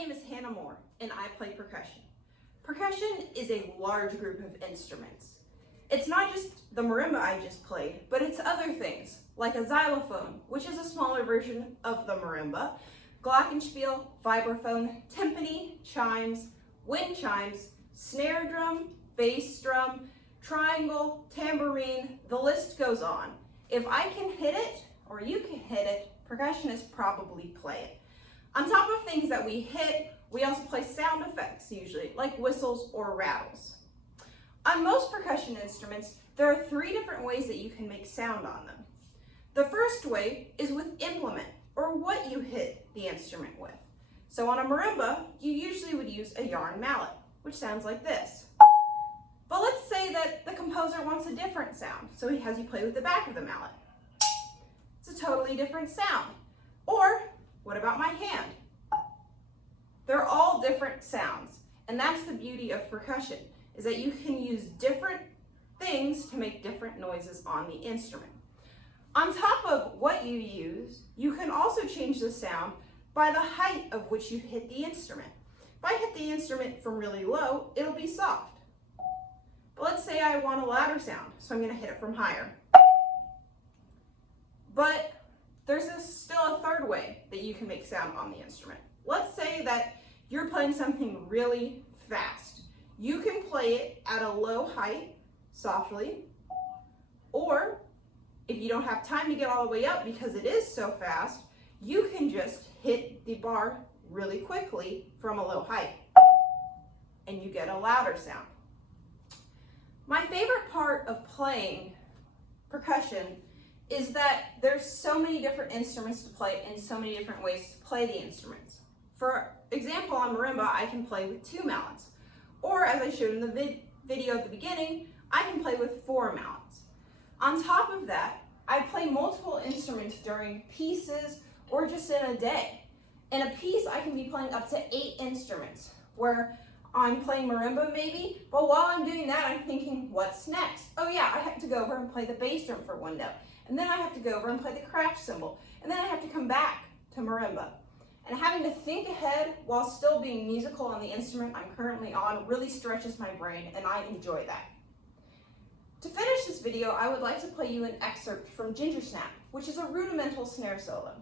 name is Hannah Moore, and I play percussion. Percussion is a large group of instruments. It's not just the marimba I just played, but it's other things, like a xylophone, which is a smaller version of the marimba, glockenspiel, vibraphone, timpani, chimes, wind chimes, snare drum, bass drum, triangle, tambourine, the list goes on. If I can hit it, or you can hit it, percussionists probably play it. On top of things that we hit, we also play sound effects usually, like whistles or rattles. On most percussion instruments, there are 3 different ways that you can make sound on them. The first way is with implement, or what you hit the instrument with. So on a marimba, you usually would use a yarn mallet, which sounds like this. But let's say that the composer wants a different sound, so he has you play with the back of the mallet. It's a totally different sound. Or, what about my hand? They're all different sounds, and that's the beauty of percussion, is that you can use different things to make different noises on the instrument. On top of what you use, you can also change the sound by the height of which you hit the instrument. If I hit the instrument from really low, it'll be soft. But let's say I want a louder sound, so I'm going to hit it from higher. But there's still a third way that you can make sound on the instrument. Let's say that you're playing something really fast. You can play it at a low height, softly, or if you don't have time to get all the way up because it is so fast, you can just hit the bar really quickly from a low height, and you get a louder sound. My favorite part of playing percussion is that there's so many different instruments to play and so many different ways to play the instruments. For example, on marimba, I can play with 2 mallets. Or as I showed in the video at the beginning, I can play with 4 mallets. On top of that, I play multiple instruments during pieces or just in a day. In a piece, I can be playing up to 8 instruments, where I'm playing marimba maybe, but while I'm doing that, I'm thinking, what's next? Oh yeah, I have to go over and play the bass drum for one note. And then I have to go over and play the crash cymbal. And then I have to come back to marimba. And having to think ahead while still being musical on the instrument I'm currently on really stretches my brain, and I enjoy that. To finish this video, I would like to play you an excerpt from Ginger Snap, which is a rudimental snare solo.